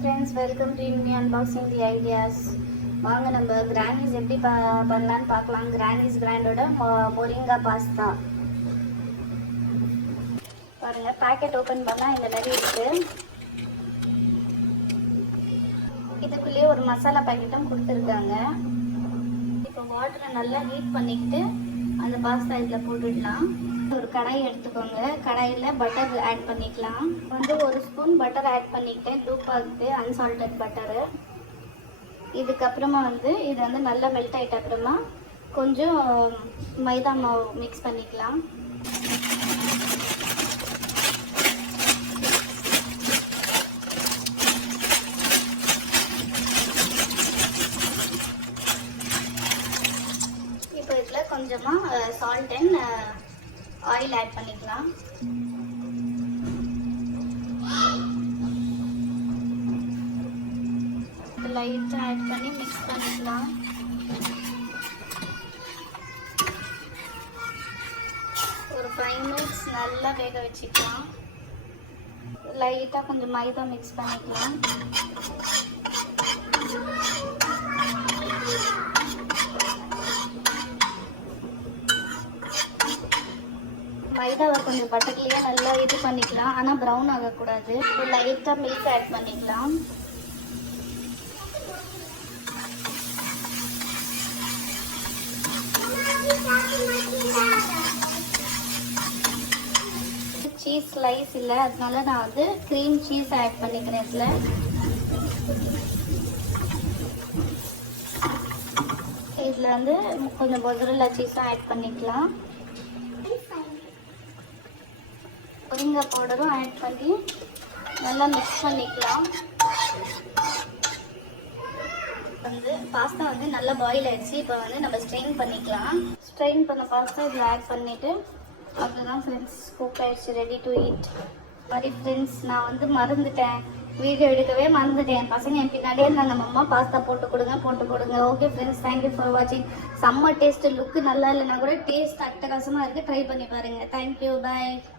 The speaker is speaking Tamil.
Friends, welcome to me unboxing the ideas. வாங்க நம்ம கிரானிஸ் எப்படி பண்ணலான்னு பார்க்கலாம். கிரானிஸ் பிராண்டோட மொரிங்கா பாஸ்தா பாருங்க. பேக்கெட் ஓப்பன் பண்ணால் இந்த மாதிரி இருக்கு. இதுக்குள்ளேயே ஒரு மசாலா பேக்கெட்டும் கொடுத்துருக்காங்க. இப்போ வாட்டரை நல்லா ஹீட் பண்ணிக்கிட்டு அந்த பாஸ்தா இதில் போட்டுடலாம். ஒரு கடாய் எடுத்துக்கோங்க. கடாயில் பட்டர் ஆட் பண்ணிக்கலாம். ஒரு ஸ்பூன் பட்டர் ஆட் பண்ணிக்கிட்டேன். டூப் ஆகுது, அன்சால்டட் பட்டரு. இதுக்கப்புறமா இது நல்லா மெல்ட் ஆகிட்ட அப்புறமா கொஞ்சம் மைதா மாவு மிக்ஸ் பண்ணிக்கலாம். இப்போ இதில் கொஞ்சமாக சால்ட் அண்ட் ஆயில் ஆட் பண்ணிக்கலாம். லைட்டாக ஆட் பண்ணி மிக்ஸ் பண்ணிக்கலாம். ஒரு 5 மினிட்ஸ் நல்லா வேக வச்சுக்கலாம். லைட்டாக கொஞ்சம் மைதா மிக்ஸ் பண்ணிக்கலாம். மைதாவை கொஞ்சம் பட்டர்லேயே நல்லா இது பண்ணிக்கலாம். ஆனால் ப்ரௌன் ஆகக்கூடாது. லைட்டாக மில்க் ஆட் பண்ணிக்கலாம். சீஸ் ஸ்லைஸ் இல்லை, அதனால நான் க்ரீம் சீஸ் ஆட் பண்ணிக்கிறேன். இதில் கொஞ்சம் மொசரல்லா சீஸும் ஆட் பண்ணிக்கலாம். மொரிங்கா பவுடரும் ஆட் பண்ணி நல்லா மிக்ஸ் பண்ணிக்கலாம். பாஸ்தா நல்லா பாயில் ஆயிடுச்சு. இப்போ நம்ம ஸ்ட்ரெயின் பண்ணிக்கலாம். ஸ்ட்ரெயின் பண்ண பாஸ்தா இதில் ஆட் பண்ணிவிட்டு அவ்வளோதான் ஃப்ரெண்ட்ஸ், குக் ஆயிடுச்சு, ரெடி டு ஈட். மாதிரி ஃப்ரெண்ட்ஸ், நான் மறந்துட்டேன், வீடியோ எடுக்கவே மறந்துட்டேன். பசங்க என் பின்னாடியே இருந்தாங்க, அம்மா பாஸ்தா போட்டு கொடுங்க. ஓகே ஃப்ரெண்ட்ஸ், தேங்க்யூ ஃபார் வாட்சிங். செம்ம டேஸ்ட்டு. லுக்கு நல்லா இல்லைன்னா கூட டேஸ்ட் அட்டகாசமாக இருக்குது. ட்ரை பண்ணி பாருங்கள். தேங்க்யூ, பாய்.